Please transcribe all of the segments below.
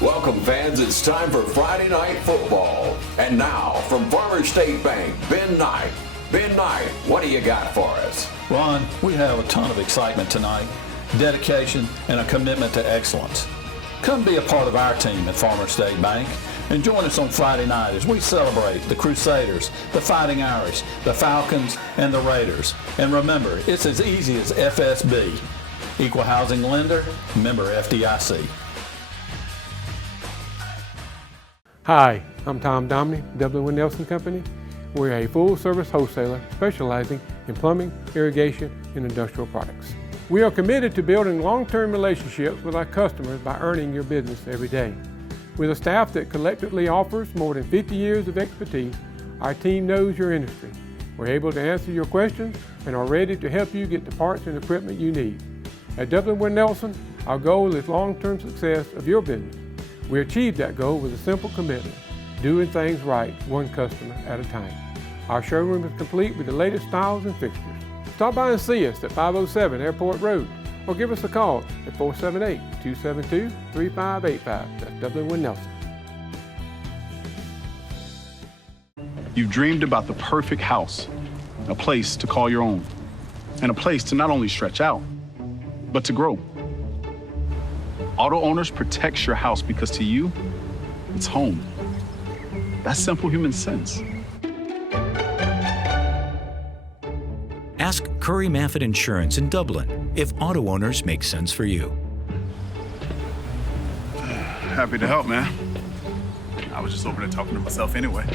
Welcome, fans. It's time for Friday Night Football. And now, from Farmers State Bank, Ben Knight. Ben Knight, what do you got for us? Ron, we have a ton of excitement tonight, dedication, and a commitment to excellence. Come be a part of our team at Farmers State Bank and join us on Friday night as we celebrate the Crusaders, the Fighting Irish, the Falcons, and the Raiders. And remember, it's as easy as FSB. Equal Housing Lender, member FDIC. Hi, I'm Tom Domney, W. Nelson Company. We're a full-service wholesaler specializing in plumbing, irrigation, and industrial products. We are committed to building long-term relationships with our customers by earning your business every day. With a staff that collectively offers more than 50 years of expertise, our team knows your industry. We're able to answer your questions and are ready to help you get the parts and equipment you need. At W. Nelson, our goal is long-term success of your business. We achieve that goal with a simple commitment, doing things right, one customer at a time. Our showroom is complete with the latest styles and fixtures. Stop by and see us at 507 Airport Road or give us a call at 478-272-3585. That's W. Nelson. You've dreamed about the perfect house, a place to call your own, and a place to not only stretch out, but to grow. Auto Owners protects your house because to you, it's home. That's simple human sense. Ask Curry Maffett Insurance in Dublin if Auto Owners make sense for you. Happy to help, man. I was just over there talking to myself anyway.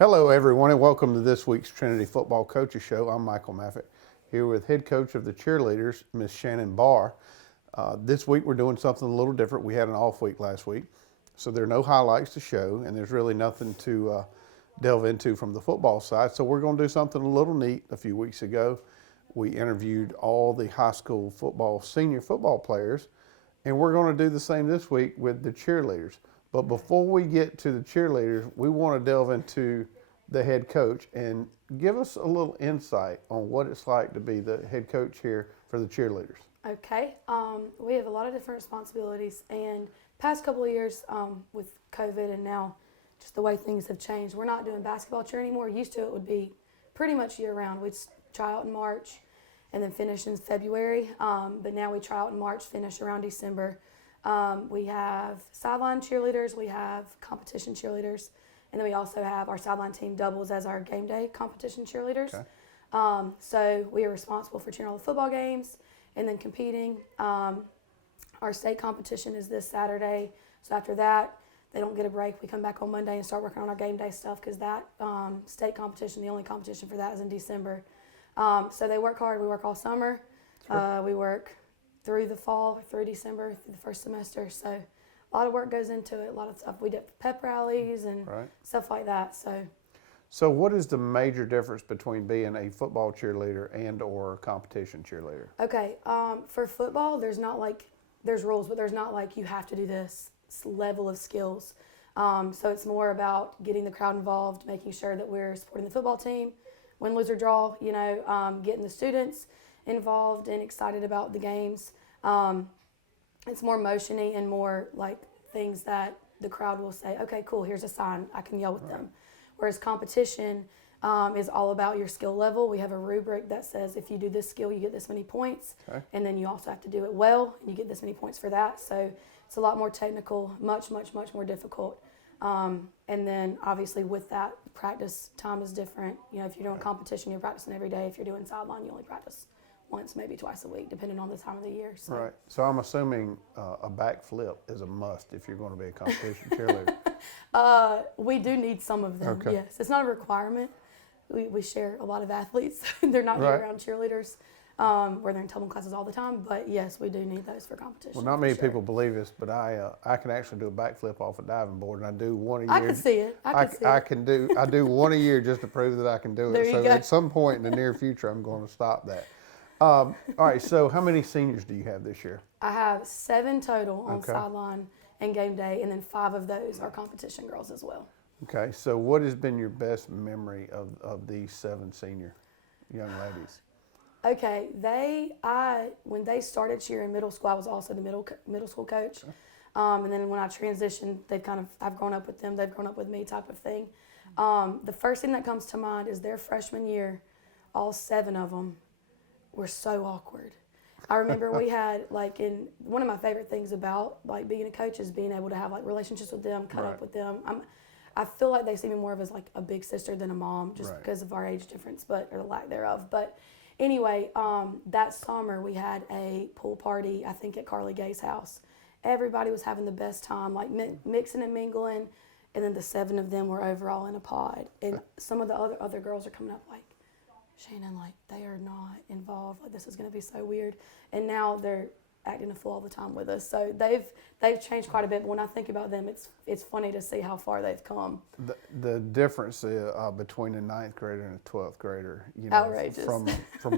Hello everyone and welcome to this week's Trinity Football Coaches Show. I'm Michael Maffett here with head coach of the cheerleaders, Miss Shannon BARR. This week we're doing something a little different. We had an off week last week, so there are no highlights to show and there's really nothing to delve into from the football side. So we're going to do something a little neat. A few weeks ago we interviewed all the high school football, senior football players, and we're going to do the same this week with the cheerleaders. But before we get to the cheerleaders, we want to delve into the head coach and give us a little insight on what it's like to be the head coach here for the cheerleaders. Okay, we have a lot of different responsibilities, and past couple of years with COVID and now just the way things have changed, we're not doing basketball cheer anymore. Used to it would be pretty much year round. We'd try out in March and then finish in February, but now we try out in March, finish around December. We have sideline cheerleaders, we have competition cheerleaders, and then we also have our sideline team doubles as our game day competition cheerleaders. Okay. So we are responsible for cheering all the football games and then competing. Our state competition is this Saturday, so after that, they don't get a break. We come back on Monday and start working on our game day stuff because that state competition, the only competition for that is in December. So they work hard, we work all summer, we work through the fall, through December, through the first semester. So a lot of work goes into it, a lot of stuff. We did pep rallies and stuff like that. So what is the major difference between being a football cheerleader and or competition cheerleader? Okay, for football, there's rules, but there's not like you have to do this level of skills. So it's more about getting the crowd involved, making sure that we're supporting the football team, win, lose, or draw, getting the students involved and excited about the games. It's more motiony and more like things that the crowd will say, okay, cool, here's a sign, I can yell with them. Whereas competition is all about your skill level. We have a rubric that says if you do this skill, you get this many points. Okay. And then you also have to do it well, and you get this many points for that. So it's a lot more technical, much, much, much more difficult. And then obviously with that, practice time is different. If you're doing competition, you're practicing every day. If you're doing sideline, you only practice once, maybe twice a week, depending on the time of the year. So. Right. So I'm assuming a backflip is a must if you're going to be a competition cheerleader. We do need some of them, okay. Yes. It's not a requirement. We share a lot of athletes. They're not year-round cheerleaders. Where they're in tumbling classes all the time, but yes, we do need those for competition. Well, not many people believe this, but I can actually do a backflip off a diving board, and I do one a year. I can see it. I do one a year just to prove that I can do it. There you go. At some point in the near future, I'm going to stop that. All right, so how many seniors do you have this year? I have 7 total on sideline, and game day, and then 5 of those are competition girls as well. Okay, so what has been your best memory of these 7 senior young ladies? Okay, when they started cheer in middle school, I was also the middle school coach. And then when I transitioned, I've grown up with them, they've grown up with me type of thing. The first thing that comes to mind is their freshman year, all 7 of them were so awkward. I remember we had one of my favorite things about being a coach is being able to have relationships with them, cut up with them. I feel like they see me more of as a big sister than a mom, just because of our age difference, or the lack thereof. But anyway, that summer we had a pool party, I think at Carly Gay's house. Everybody was having the best time, mixing and mingling, and then the 7 of them were over all in a pod. And some of the other girls are coming up Shannon, they are not involved. This is going to be so weird. And now they're acting a fool all the time with us. So they've changed quite a bit. But when I think about them, it's funny to see how far they've come. The difference between a 9th grader and a 12th grader, outrageous. From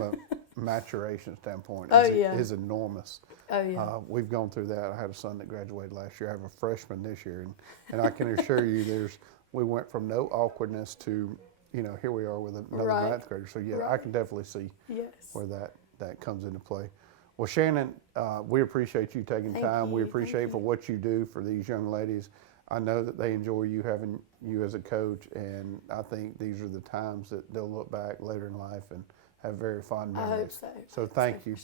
a maturation standpoint, is enormous. Oh yeah. We've gone through that. I had a son that graduated last year. I have a freshman this year, and I can assure you, we went from no awkwardness to here we are with another 9th grader. So I can definitely see where that comes into play. Well, Shannon, we appreciate you taking time. We appreciate for what you do for these young ladies. I know that they enjoy you having you as a coach, and I think these are the times that they'll look back later in life and have very fond memories. I hope so. So thank you.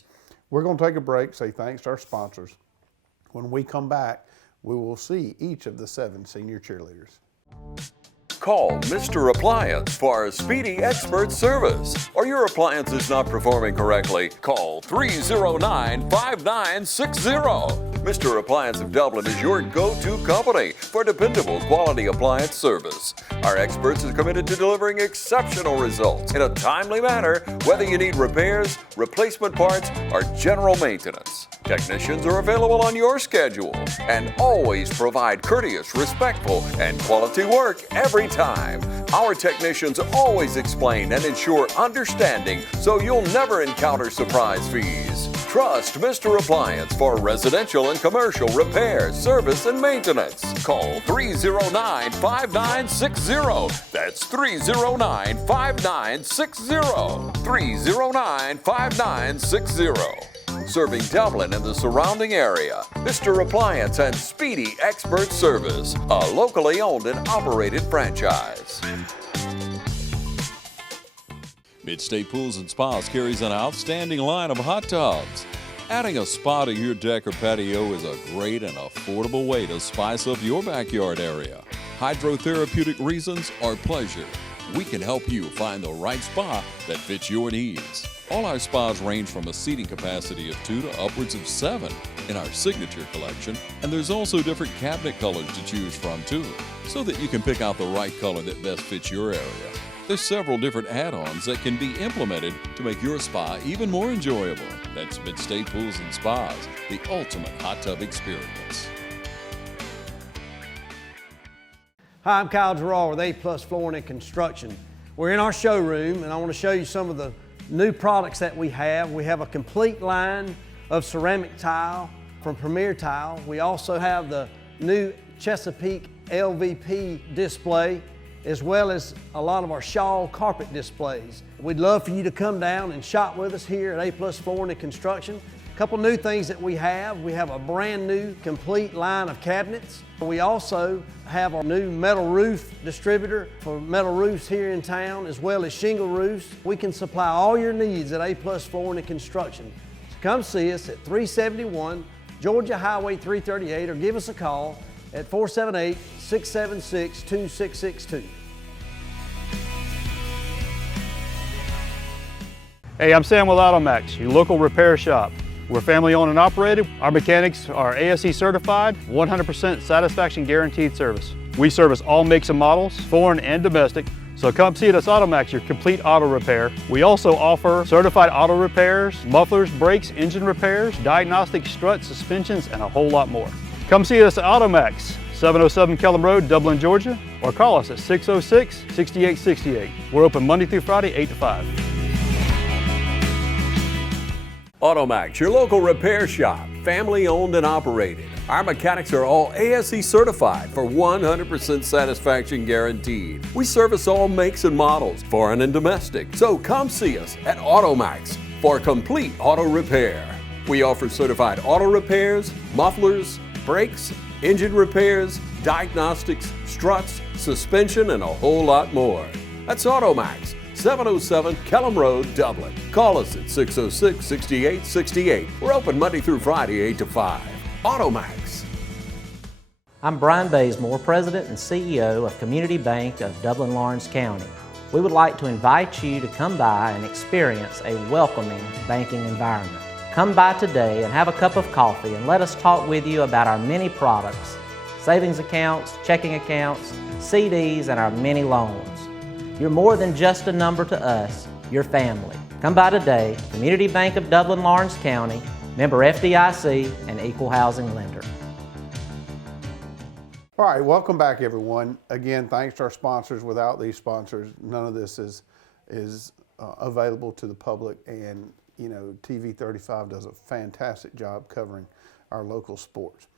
We're going to take a break, say thanks to our sponsors. When we come back, we will see each of the 7 senior cheerleaders. Call Mr. Appliance for a speedy expert service. Or your appliance is not performing correctly, call 309-5960. Mr. Appliance of Dublin is your go-to company for dependable quality appliance service. Our experts are committed to delivering exceptional results in a timely manner, whether you need repairs, replacement parts, or general maintenance. Technicians are available on your schedule and always provide courteous, respectful, and quality work every time. Our technicians always explain and ensure understanding so you'll never encounter surprise fees. Trust Mr. Appliance for residential and commercial repair, service, and maintenance. Call 309-5960. That's 309-5960. 309-5960. Serving Dublin and the surrounding area. Mr. Appliance and Speedy Expert Service, a locally owned and operated franchise. Midstate Pools and Spas carries an outstanding line of hot tubs. Adding a spa to your deck or patio is a great and affordable way to spice up your backyard area. Hydrotherapeutic reasons or pleasure, we can help you find the right spa that fits your needs. All our spas range from a seating capacity of 2 to upwards of 7 in our signature collection, and there's also different cabinet colors to choose from too, so that you can pick out the right color that best fits your area. There's several different add-ons that can be implemented to make your spa even more enjoyable. That's Midstate Pools and Spas, the ultimate hot tub experience. Hi, I'm Kyle Gerard with A+ Flooring and Construction. We're in our showroom, and I want to show you some of the new products that we have. We have a complete line of ceramic tile from Premier Tile. We also have the new Chesapeake LVP display, as well as a lot of our shawl carpet displays. We'd love for you to come down and shop with us here at A+ Flooring and Construction. A couple new things that we have a brand new complete line of cabinets. We also have our new metal roof distributor for metal roofs here in town, as well as shingle roofs. We can supply all your needs at A+ Flooring and Construction. So come see us at 371 Georgia Highway 338 or give us a call at 478-676-2662. Hey, I'm Sam with AutoMax, your local repair shop. We're family owned and operated. Our mechanics are ASE certified, 100% satisfaction guaranteed service. We service all makes and models, foreign and domestic. So come see us at AutoMax, your complete auto repair. We also offer certified auto repairs, mufflers, brakes, engine repairs, diagnostic struts, suspensions, and a whole lot more. Come see us at AutoMax, 707 Kellum Road, Dublin, Georgia, or call us at 606-6868. We're open Monday through Friday, 8 to 5. AutoMax, your local repair shop, family owned and operated. Our mechanics are all ASE certified for 100% satisfaction guaranteed. We service all makes and models, foreign and domestic. So come see us at Automax for complete auto repair. We offer certified auto repairs, mufflers, brakes, engine repairs, diagnostics, struts, suspension, and a whole lot more. That's Automax, 707 Kellam Road, Dublin. Call us at 606-6868. We're open Monday through Friday, 8 to 5. Automax. I'm Brian Bazemore, President and CEO of Community Bank of Dublin-Lawrence County. We would like to invite you to come by and experience a welcoming banking environment. Come by today and have a cup of coffee and let us talk with you about our many products, savings accounts, checking accounts, CDs, and our many loans. You're more than just a number to us, you're family. Come by today, Community Bank of Dublin-Lawrence County, member FDIC, and equal housing lender. All right, welcome back everyone. Again, thanks to our sponsors. Without these sponsors, none of this is available to the public, and you know, TV 35 does a fantastic job covering our local sports.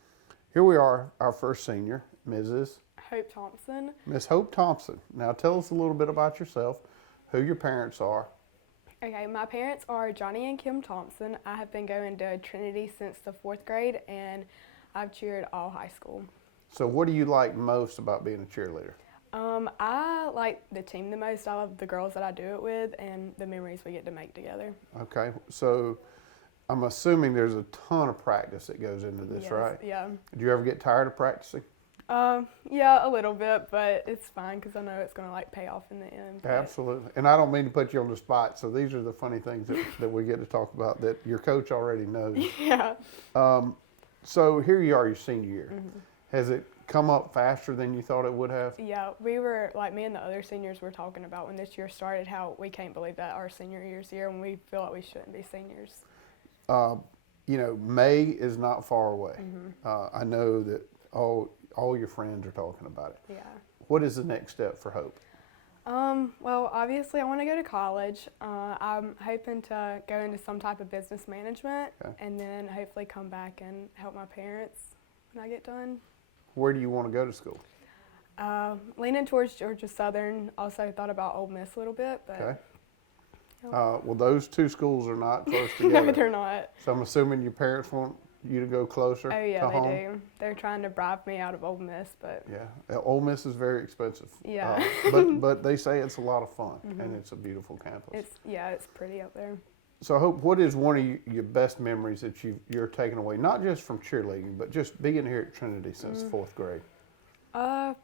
Here we are, our first senior, Mrs. Hope Thompson. Miss Hope Thompson. Now tell us a little bit about yourself, who your parents are. Okay, my parents are Johnny and Kim Thompson. I have been going to Trinity since the 4th grade, and I've cheered all high school. So what do you like most about being a cheerleader? I like the team the most. I love the girls that I do it with and the memories we get to make together. Okay, so I'm assuming there's a ton of practice that goes into this, Yes, right? Yeah. Do you ever get tired of practicing? Yeah, a little bit, but it's fine because I know it's going to like pay off in the end. But Absolutely. And I don't mean to put you on the spot, so these are the funny things that we get to talk about that your coach already knows. Yeah. So here you are, your senior year. Mm-hmm. Has it come up faster than you thought it would have? Yeah, we were, like me and the other seniors were talking about when this year started how we can't believe that our senior year's here and we feel like we shouldn't be seniors. You know, May is not far away. Mm-hmm. I know that all your friends are talking about it. Yeah. What is the next step for Hope? Well, obviously I want to go to college. I'm hoping to go into some type of business management and then hopefully come back and help my parents when I get done. Where do you want to go to school? Leaning towards Georgia Southern. Also thought about Ole Miss a little bit, but Okay. Well, those two schools are not close together. no, they're not. So I'm assuming your parents want you to go closer Oh yeah, to they home? do. They're trying to bribe me out of Ole Miss, but Yeah, Ole Miss is very expensive. Yeah. But they say it's a lot of fun and it's a beautiful campus. it's pretty up there. So Hope, what is one of your best memories that you're taking away, not just from cheerleading, but just being here at Trinity since 4th grade?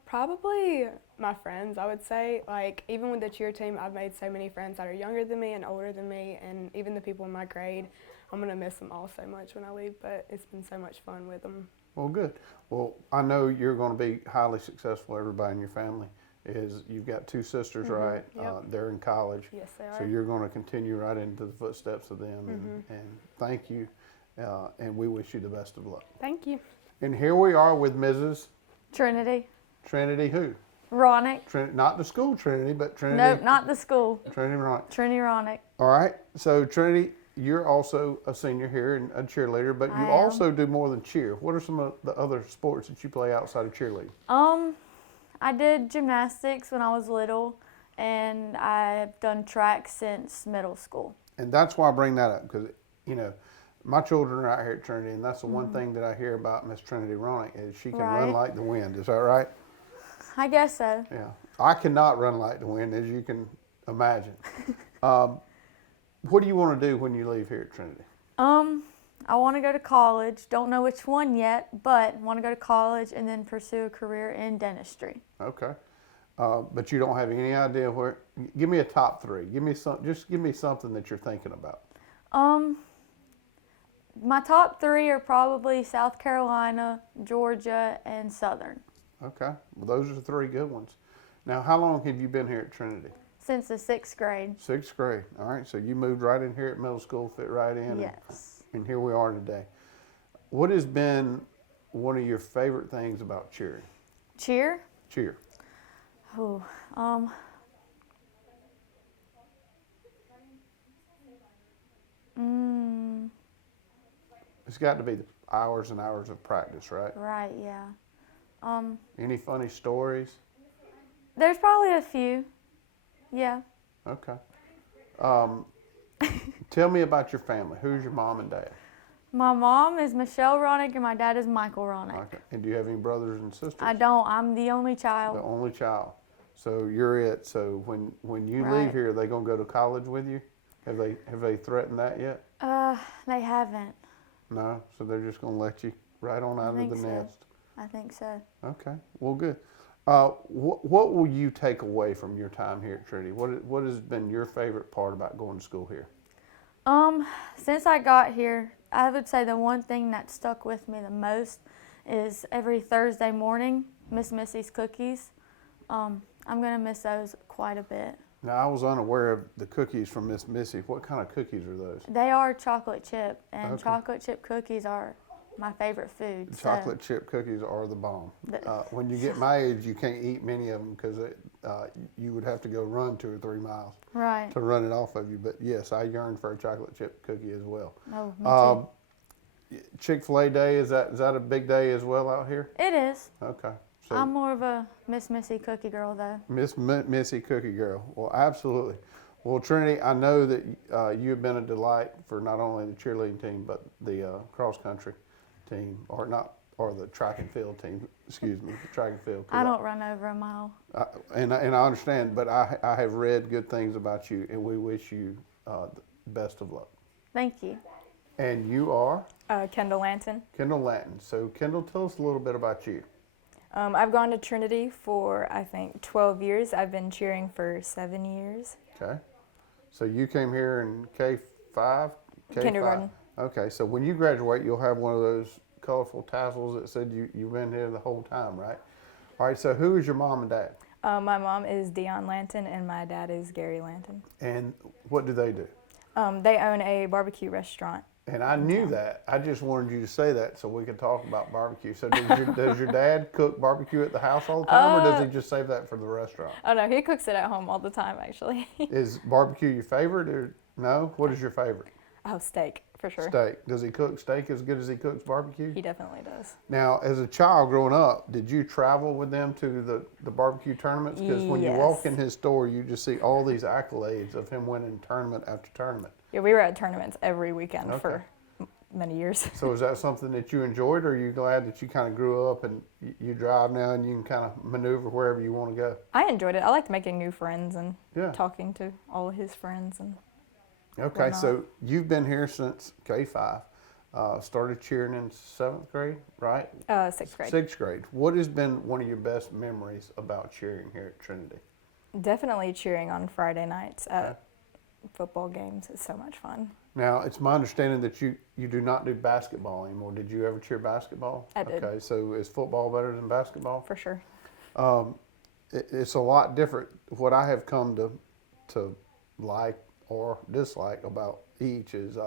Probably my friends, I would say. Like, even with the cheer team, I've made so many friends that are younger than me and older than me, and even the people in my grade. I'm going to miss them all so much when I leave, but it's been so much fun with them. Well, good. Well, I know you're going to be highly successful. Everybody in your family is. You've got 2 sisters, right? Yep. They're in college. Yes, they are. So you're going to continue right into the footsteps of them, and thank you, and we wish you the best of luck. Thank you. And here we are with Mrs. Trinity. Trinity who? Ronick. Not the school Trinity, but Trinity. Nope, not the school. Trinity Ronick. Trinity Ronick. All right. So Trinity, you're also a senior here and a cheerleader, but you also do more than cheer. What are some of the other sports that you play outside of cheerleading? I did gymnastics when I was little, and I've done track since middle school. And that's why I bring that up, because, you know, my children are out here at Trinity, and that's the one thing that I hear about Miss Trinity Ronick is she can run like the wind. Is that right? I guess so. Yeah. I cannot run like the wind, as you can imagine. What do you want to do when you leave here at Trinity? I want to go to college. Don't know which one yet, but want to go to college and then pursue a career in dentistry. Okay. But you don't have any idea where. Give me a top 3. Just give me something that you're thinking about. My top 3 are probably South Carolina, Georgia, and Southern. Okay. Well, those are 3 good ones. Now, how long have you been here at Trinity? Since the 6th grade. 6th grade. All right. So you moved right in here at middle school, fit right in. Yes. And here we are today. What has been one of your favorite things about cheering? Cheer? Cheer. Oh, It's got to be hours and hours of practice, right? Right, yeah. Any funny stories? There's probably a few. Yeah. Okay. Tell me about your family. Who's your mom and dad? My mom is Michelle Ronick and my dad is Michael Ronick. Okay. And do you have any brothers and sisters? I don't. I'm the only child. The only child. So you're it. So when you leave here, are they gonna go to college with you? Have they threatened that yet? They haven't. No. So they're just gonna let you right on out of the nest. I think so. Okay. Well, good. What will you take away from your time here at Trinity? What has been your favorite part about going to school here? Since I got here, I would say the one thing that stuck with me the most is every Thursday morning, Miss Missy's cookies. I'm gonna miss those quite a bit. Now, I was unaware of the cookies from Miss Missy. What kind of cookies are those? They are chocolate chip, and Okay. chocolate chip cookies are my favorite food. Chocolate chip cookies are the bomb. When you get my age, you can't eat many of them because you would have to go run 2 or 3 miles to run it off of you. But yes, I yearn for a chocolate chip cookie as well. Oh, me too. Chick-fil-A Day, is that a big day as well out here? It is. Okay. So I'm more of a Miss Missy cookie girl, though. Miss Missy Cookie Girl. Well, absolutely. Well, Trinity, I know that you have been a delight for not only the cheerleading team, but the cross-country team, or the track and field team, excuse me, the track and field. I don't run over a mile. And I understand, but I have read good things about you, and we wish you the best of luck. Thank you. And you are? Kendal Lanton. Kendal Lanton. So, Kendal, tell us a little bit about you. I've gone to Trinity for, I think, 12 years. I've been cheering for 7 years. Okay. So you came here in K5? Kindergarten. Okay, so when you graduate, you'll have one of those colorful tassels that said you've been here the whole time, right? All right, so who is your mom and dad? My mom is Dion Lanton and my dad is Gary Lanton. And what do they do? They own a barbecue restaurant. And I knew that. I just wanted you to say that so we could talk about barbecue. So does your dad cook barbecue at the house all the time, or does he just save that for the restaurant? Oh, no, he cooks it at home all the time, actually. Is barbecue your favorite, or no? What is your favorite? Oh, steak, for sure. Steak. Does he cook steak as good as he cooks barbecue? He definitely does. Now, as a child growing up, did you travel with them to the barbecue tournaments? Because when you walk in his store, you just see all these accolades of him winning tournament after tournament. Yeah, we were at tournaments every weekend for many years. So is that something that you enjoyed, or are you glad that you kind of grew up and you drive now and you can kind of maneuver wherever you want to go? I enjoyed it. I liked making new friends and talking to all of his friends. And okay, so you've been here since K5. Started cheering in 7th grade, right? 6th grade. 6th grade. What has been one of your best memories about cheering here at Trinity? Definitely cheering on Friday nights at football games. It's so much fun. Now, it's my understanding that you do not do basketball anymore. Did you ever cheer basketball? I did. Okay, so is football better than basketball? For sure. It's a lot different. What I have come to like or dislike about each is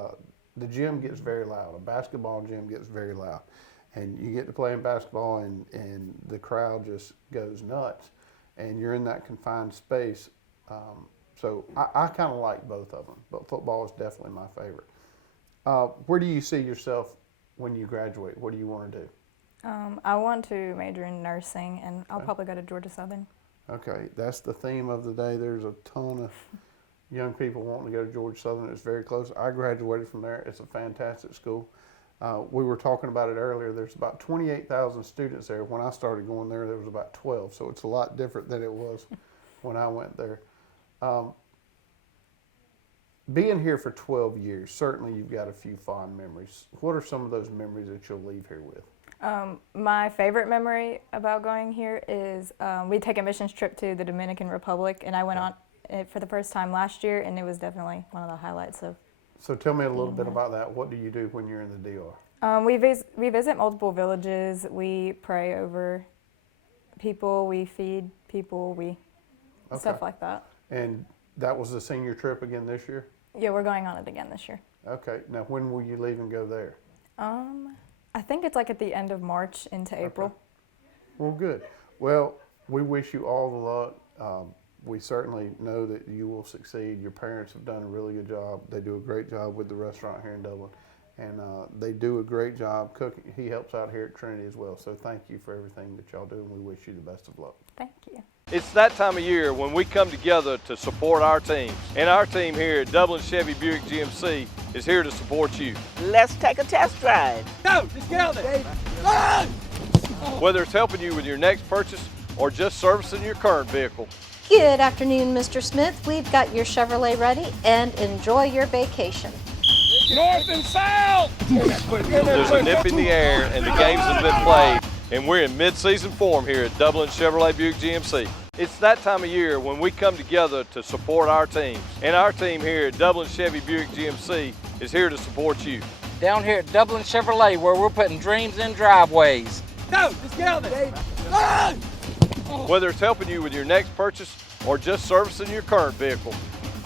the gym gets very loud. A basketball gym gets very loud. And you get to play in basketball and the crowd just goes nuts. And you're in that confined space. So I kind of like both of them, but football is definitely my favorite. Where do you see yourself when you graduate? What do you want to do? I want to major in nursing, and I'll probably go to Georgia Southern. Okay, that's the theme of the day. There's a ton of young people wanting to go to Georgia Southern. It's very close. I graduated from there. It's a fantastic school. We were talking about it earlier. There's about 28,000 students there. When I started going there, there was about 12, so it's a lot different than it was when I went there. Being here for 12 years, certainly you've got a few fond memories. What are some of those memories that you'll leave here with? My favorite memory about going here is we take a missions trip to the Dominican Republic, and I went on it for the first time last year, and it was definitely one of the highlights of. So tell me a little bit about that. What do you do when you're in the DR? We visit multiple villages. We pray over people. We feed people. Stuff like that. And that was the senior trip again this year? Yeah, we're going on it again this year. Okay. Now, when will you leave and go there? I think it's like at the end of March into April. Well, good. Well, we wish you all the luck. We certainly know that you will succeed. Your parents have done a really good job. They do a great job with the restaurant here in Dublin. and they do a great job cooking. He helps out here at Trinity as well. So thank you for everything that y'all do, and we wish you the best of luck. Thank you. It's that time of year when we come together to support our teams. And our team here at Dublin Chevy Buick GMC is here to support you. Let's take a test drive. Go! Just get out there! Whether it's helping you with your next purchase or just servicing your current vehicle. Good afternoon, Mr. Smith. We've got your Chevrolet ready, and enjoy your vacation. North and south! There's a nip in the air and the games have been played, and we're in mid-season form here at Dublin Chevrolet Buick GMC. It's that time of year when we come together to support our teams. And our team here at Dublin Chevy Buick GMC is here to support you. Down here at Dublin Chevrolet, where we're putting dreams in driveways. Go! Just get out there! Whether it's helping you with your next purchase or just servicing your current vehicle.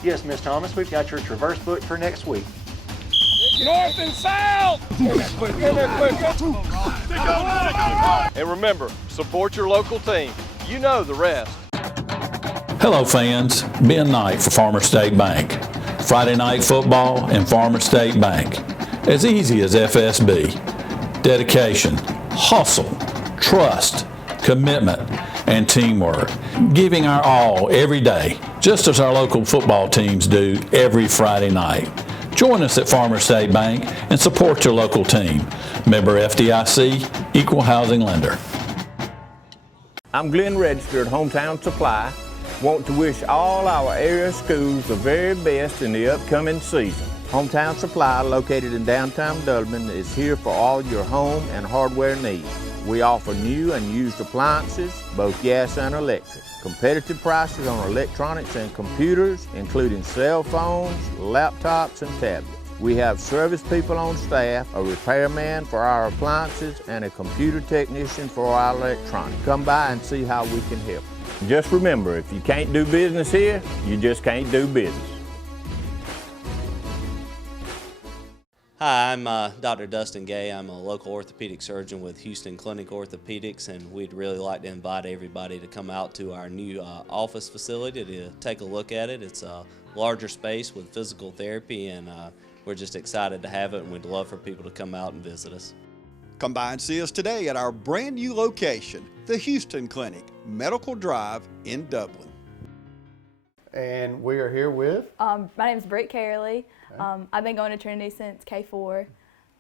Yes, Miss Thomas, we've got your Traverse book for next week. North and south! And remember, support your local team. You know the rest. Hello fans, Ben Knight for Farmer State Bank. Friday night football and Farmer State Bank. As easy as FSB. Dedication, hustle, trust, commitment, and teamwork. Giving our all every day, just as our local football teams do every Friday night. Join us at Farmer State Bank and support your local team. Member FDIC, Equal Housing Lender. I'm Glenn Register at Hometown Supply. Want to wish all our area schools the very best in the upcoming season. Hometown Supply, located in downtown Dublin, is here for all your home and hardware needs. We offer new and used appliances, both gas and electric. Competitive prices on electronics and computers, including cell phones, laptops, and tablets. We have service people on staff, a repairman for our appliances, and a computer technician for our electronics. Come by and see how we can help. Just remember, if you can't do business here, you just can't do business. Hi, I'm Dr. Dustin Gay. I'm a local orthopedic surgeon with Houston Clinic Orthopedics, and we'd really like to invite everybody to come out to our new office facility to take a look at it. It's a larger space with physical therapy, and we're just excited to have it, and we'd love for people to come out and visit us. Come by and see us today at our brand new location, the Houston Clinic, Medical Drive in Dublin. And we are here with? My name is Britt Carey. I've been going to Trinity since K4.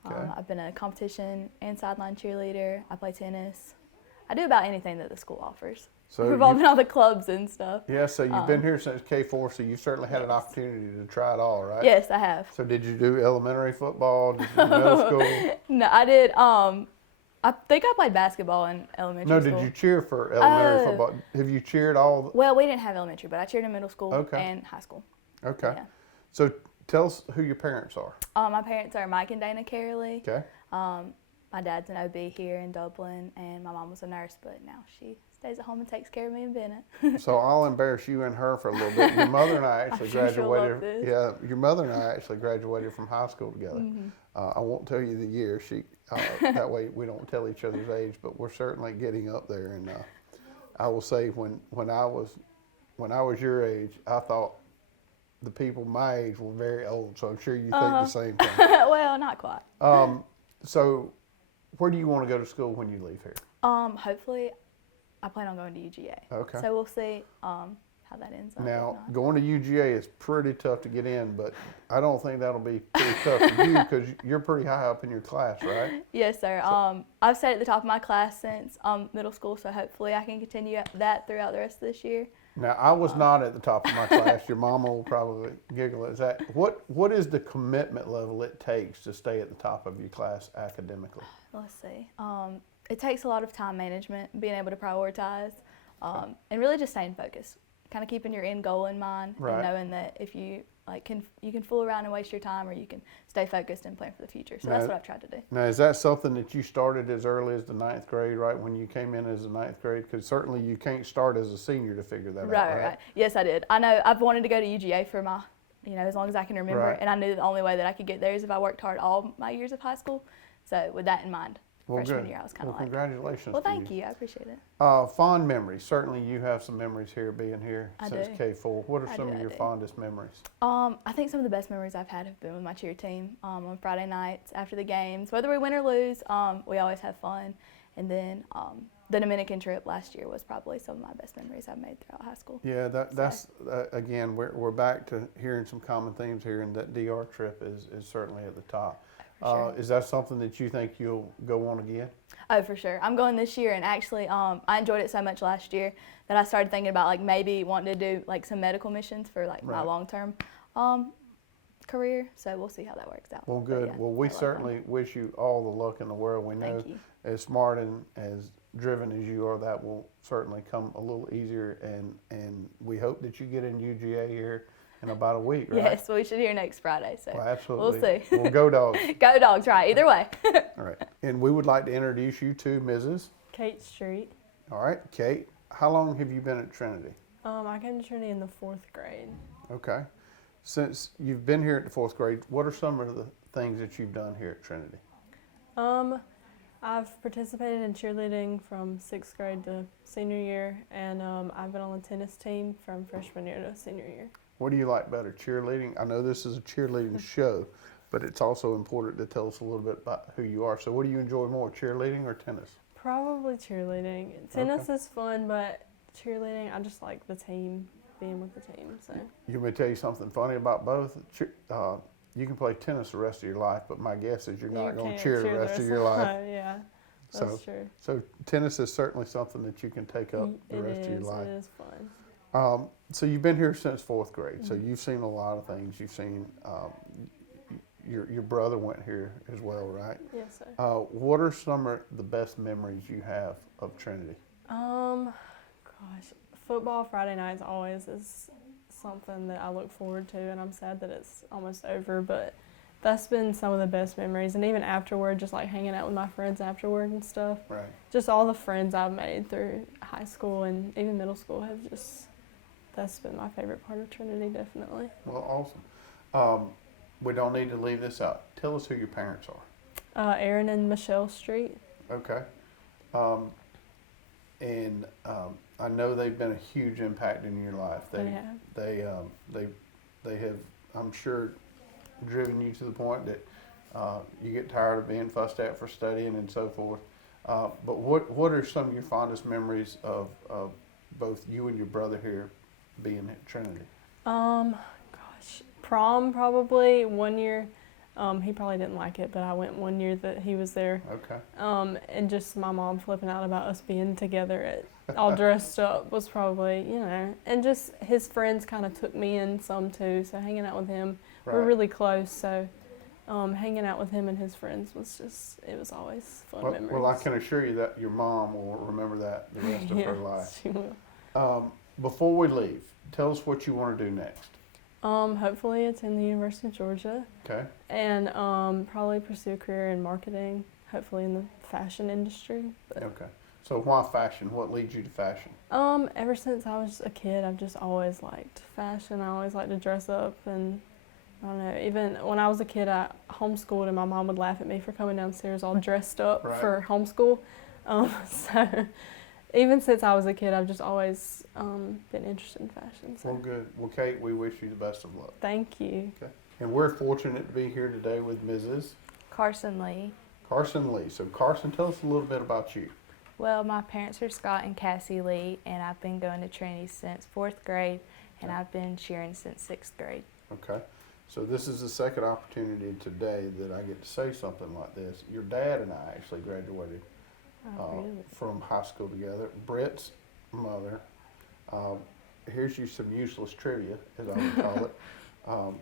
I've been a competition and sideline cheerleader. I play tennis. I do about anything that the school offers. So involved in all the clubs and stuff. Yeah, so you've been here since K4, so you've certainly had an opportunity to try it all, right? Yes, I have. So did you do elementary football? Did you do middle school? No, I did. I think I played basketball in elementary school. No, did you cheer for elementary football? Have you cheered all? Well, we didn't have elementary, but I cheered in middle school and high school. Okay. Yeah. So tell us who your parents are. My parents are Mike and Dana Carey. Okay. My dad's an OB here in Dublin, and my mom was a nurse, but now she stays at home and takes care of me and Bennett. So I'll embarrass you and her for a little bit. Your mother and I actually graduated. Love this. Yeah, your mother and I actually graduated from high school together. Mm-hmm. I won't tell you the year. That way we don't tell each other's age, but we're certainly getting up there. And I will say, when I was your age, I thought the people my age were very old. So I'm sure you think the same thing. Well, not quite. So where do you want to go to school when you leave here? Hopefully, I plan on going to UGA. Okay. So we'll see how that ends up. Now, going to UGA is pretty tough to get in, but I don't think that'll be pretty tough for you because you're pretty high up in your class, right? Yes, sir. I've stayed at the top of my class since middle school, so hopefully I can continue that throughout the rest of this year. Now, I was not at the top of my class. Your mama will probably giggle at that. What is the commitment level it takes to stay at the top of your class academically? Let's see. It takes a lot of time management, being able to prioritize, and really just staying focused. Kind of keeping your end goal in mind, and knowing that if you you can fool around and waste your time, or you can stay focused and plan for the future. So that's what I've tried to do. Now, is that something that you started as early as the 9th grade, right, when you came in as a 9th grade? Because certainly you can't start as a senior to figure that out, right? Right. Yes, I did. I know I've wanted to go to UGA for my, as long as I can remember, Right. and I knew the only way that I could get there is if I worked hard all my years of high school. So with that in mind, freshman year I was kind of like. Congratulations. Well, thank you. I appreciate it. Fond memories. Certainly you have some memories here being here since do. K4. What are some of your fondest memories? I think some of the best memories I've had have been with my cheer team on Friday nights after the games. Whether we win or lose, we always have fun. And then the Dominican trip last year was probably some of my best memories I've made throughout high school. Yeah, that's again, we're back to hearing some common themes here, and that DR trip is certainly at the top. Sure. Is that something that you think you'll go on again? Oh, for sure. I'm going this year, and actually I enjoyed it so much last year that I started thinking about like maybe wanting to do like some medical missions for like my long-term career. So we'll see how that works out. Well, good. Yeah, well, we certainly wish you all the luck in the world. We know as smart and as driven as you are, that will certainly come a little easier, and we hope that you get in UGA here in about a week, right? Yes, we should hear next Friday, so well, absolutely. We'll see. Well, go Dogs. Go Dogs, right, either way. All right, and we would like to introduce you to Mrs. Kate Street. All right, Kate, how long have you been at Trinity? I came to Trinity in the 4th grade. Okay. Since you've been here at the 4th grade, what are some of the things that you've done here at Trinity? I've participated in cheerleading from 6th grade to senior year, and I've been on the tennis team from freshman year to senior year. What do you like better, cheerleading? I know this is a cheerleading show, but it's also important to tell us a little bit about who you are. So what do you enjoy more, cheerleading or tennis? Probably cheerleading. Tennis is fun, but cheerleading, I just like the team, being with the team. So. You may tell you something funny about both. You can play tennis the rest of your life, but my guess is you're not going to cheer the rest of your life. Yeah, that's true. So tennis is certainly something that you can take up the rest of your life. It is fun. So you've been here since 4th grade, so you've seen a lot of things. You've seen, your brother went here as well, right? Yes, sir. What are some of the best memories you have of Trinity? Gosh, football Friday nights always is something that I look forward to, and I'm sad that it's almost over, but that's been some of the best memories. And even afterward, just like hanging out with my friends afterward and stuff. Right. Just all the friends I've made through high school and even middle school have just, that's been my favorite part of Trinity, definitely. Well, awesome. We don't need to leave this out. Tell us who your parents are. Aaron and Michelle Street. Okay. And I know they've been a huge impact in your life. They have, I'm sure, driven you to the point that you get tired of being fussed at for studying and so forth. But what are some of your fondest memories of both you and your brother here being at Trinity? Gosh, prom probably. One year, he probably didn't like it, but I went one year that he was there. Okay. And just my mom flipping out about us being together all dressed up was probably, and just his friends kind of took me in some too, so hanging out with him, we're really close, so hanging out with him and his friends was just, it was always fun memories. Well, I can assure you that your mom will remember that the rest of her life. She will. Before we leave, tell us what you want to do next. Hopefully attend the University of Georgia. Okay. And probably pursue a career in marketing, hopefully in the fashion industry. Okay. So why fashion? What leads you to fashion? Ever since I was a kid, I've just always liked fashion. I always liked to dress up, and I don't know, even when I was a kid, I homeschooled, and my mom would laugh at me for coming downstairs all dressed up for homeschool. So even since I was a kid, I've just always been interested in fashion. So. Well, good. Well, Kate, we wish you the best of luck. Thank you. Okay. And we're fortunate to be here today with Mrs. Carson Lee. Carson Lee. So Carson, tell us a little bit about you. Well, my parents are Scott and Cassie Lee, and I've been going to Trinity since 4th grade, and I've been cheering since 6th grade. Okay. So this is the second opportunity today that I get to say something like this. Your dad and I actually graduated from high school together. Brett's mother, here's you some useless trivia, as I would call it.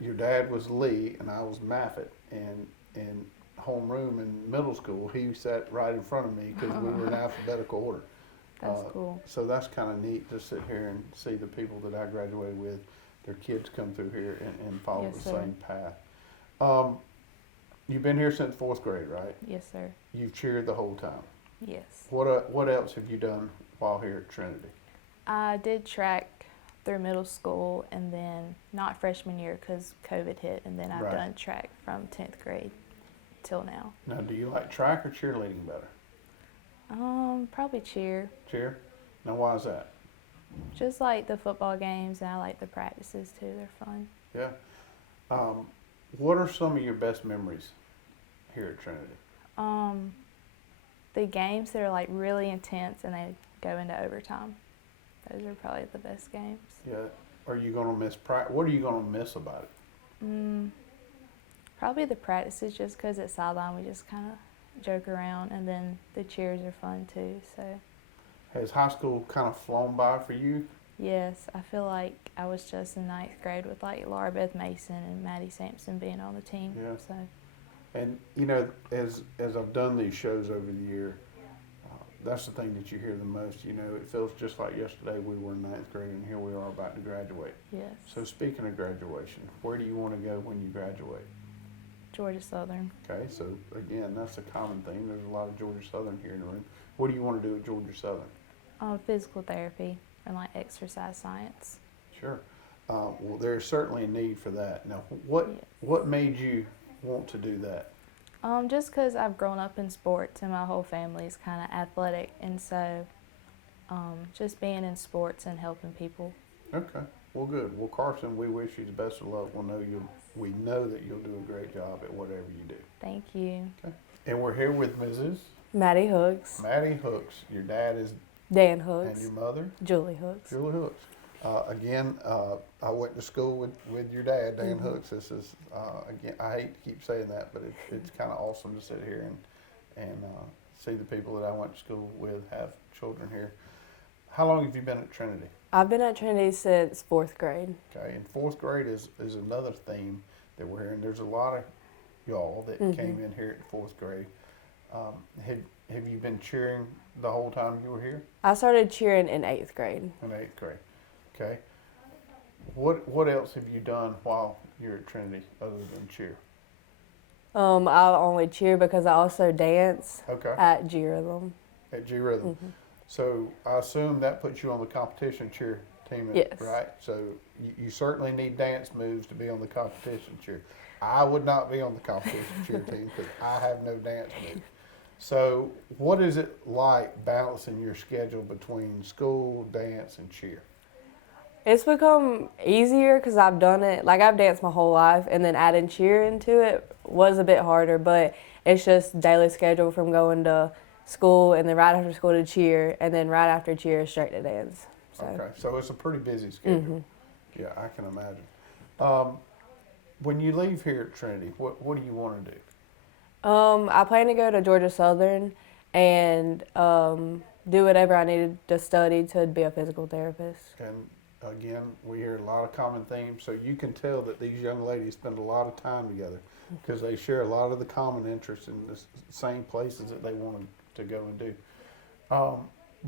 Your dad was Lee and I was Maffett, and in homeroom in middle school, he sat right in front of me because we were in alphabetical order. That's cool. So that's kind of neat to sit here and see the people that I graduated with, their kids come through here and follow the same path. You've been here since 4th grade, right? Yes, sir. You've cheered the whole time? Yes. What else have you done while here at Trinity? I did track through middle school, and then not freshman year because COVID hit, and then I've done track from 10th grade. till now. Now, do you like track or cheerleading better? Probably cheer. Cheer? Now, why is that? Just like the football games, and I like the practices too. They're fun. Yeah. What are some of your best memories here at Trinity? The games that are like really intense and they go into overtime. Those are probably the best games. Yeah. Are you going to miss practice? What are you going to miss about it? Probably the practices, just because at sideline we just kind of joke around, and then the cheers are fun too. So. Has high school kind of flown by for you? Yes, I feel like I was just in 9th grade with like Laura Beth Mason and Maddie Sampson being on the team. Yeah. So. And you know, as I've done these shows over the year, that's the thing that you hear the most. You know, it feels just like yesterday we were in 9th grade and here we are about to graduate. Yes. So speaking of graduation, where do you want to go when you graduate? Georgia Southern. Okay, so again, that's a common theme. There's a lot of Georgia Southern here in the room. What do you want to do at Georgia Southern? Physical therapy and like exercise science. Sure. Well, there's certainly a need for that. Now, what made you want to do that? Just because I've grown up in sports and my whole family is kind of athletic, and so just being in sports and helping people. Okay. Well, good. Well, Carson, we wish you the best of luck. We know that you'll do a great job at whatever you do. Thank you. Okay. And we're here with Mrs. Maddie Hooks. Maddie Hooks. Your dad is Dan Hooks. And your mother? Julie Hooks. Julie Hooks. Again, I went to school with your dad, Dan Hooks. This is, again, I hate to keep saying that, but it's kind of awesome to sit here and see the people that I went to school with have children here. How long have you been at Trinity? I've been at Trinity since 4th grade. Okay, and 4th grade is another theme that we're hearing. There's a lot of y'all that came in here at 4th grade. Have you been cheering the whole time you were here? I started cheering in 8th grade. In 8th grade. Okay. What else have you done while you're at Trinity other than cheer? I only cheer because I also dance at G Rhythm. At G Rhythm. So I assume that puts you on the competition cheer team, yes. Right? So you certainly need dance moves to be on the competition cheer. I would not be on the competition cheer team because I have no dance moves. So what is it like balancing your schedule between school, dance, and cheer? It's become easier because I've done it. Like, I've danced my whole life, and then adding cheer into it was a bit harder, but it's just daily schedule from going to school and then right after school to cheer, and then right after cheer straight to dance. So. Okay, so it's a pretty busy schedule. Yeah, I can imagine. When you leave here at Trinity, what do you want to do? I plan to go to Georgia Southern and do whatever I needed to study to be a physical therapist. And again, we hear a lot of common themes, so you can tell that these young ladies spend a lot of time together because they share a lot of the common interests in the same places that they want to go and do.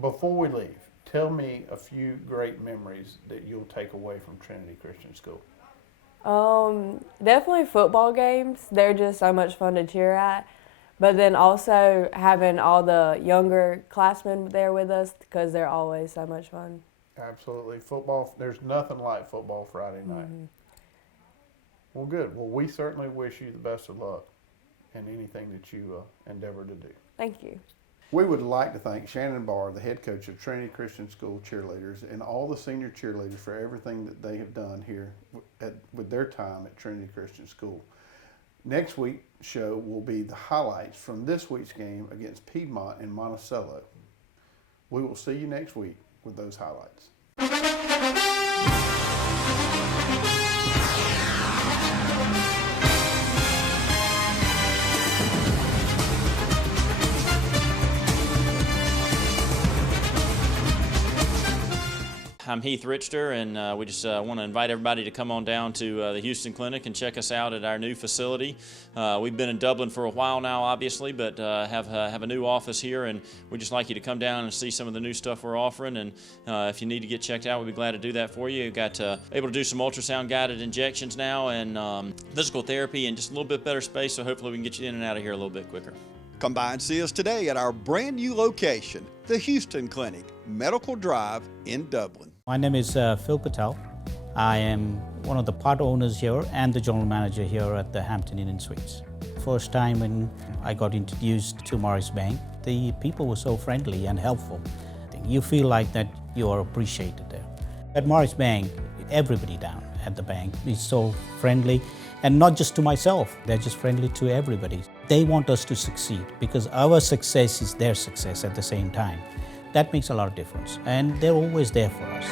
Before we leave, tell me a few great memories that you'll take away from Trinity Christian School. Definitely football games. They're just so much fun to cheer at. But then also having all the younger classmen there with us because they're always so much fun. Absolutely. Football, there's nothing like football Friday night. Well, good. Well, we certainly wish you the best of luck in anything that you endeavor to do. Thank you. We would like to thank Shannon Barr, the head coach of Trinity Christian School cheerleaders, and all the senior cheerleaders for everything that they have done here with their time at Trinity Christian School. Next week's show will be the highlights from this week's game against Piedmont and Monticello. We will see you next week with those highlights. I'm Heath Richter, and we just want to invite everybody to come on down to the Houston Clinic and check us out at our new facility. We've been in Dublin for a while now, obviously, but have a new office here, and we'd just like you to come down and see some of the new stuff we're offering. And if you need to get checked out, we'd be glad to do that for you. We've got able to do some ultrasound-guided injections now, and physical therapy, and just a little bit better space, so hopefully we can get you in and out of here a little bit quicker. Come by and see us today at our brand new location, the Houston Clinic, Medical Drive in Dublin. My name is Phil Patel. I am one of the part owners here and the general manager here at the Hampton Inn & Suites. First time when I got introduced to Morris Bank, the people were so friendly and helpful. You feel like that you are appreciated there. At Morris Bank, everybody down at the bank is so friendly, and not just to myself, they're just friendly to everybody. They want us to succeed because our success is their success at the same time. That makes a lot of difference, and they're always there for us.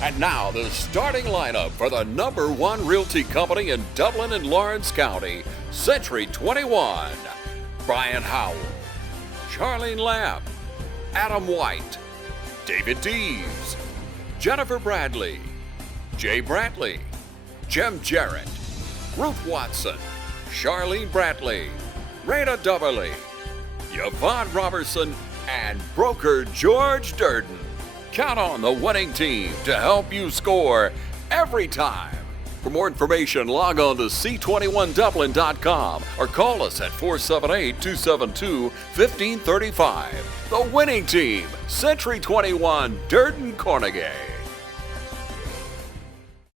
And now the starting lineup for the #1 realty company in Dublin and Lawrence County, Century 21. Brian Howell, Charlene Lamb, Adam White, David Dees, Jennifer Bradley, Jay Brantley, Jim Jarrett, Ruth Watson, Charlene Brantley, Raina Dubberly, Yvonne Robertson, and broker George Durden. Count on the winning team to help you score every time. For more information, log on to c21dublin.com or call us at 478-272-1535. The winning team, Century 21, Durden Carnegie.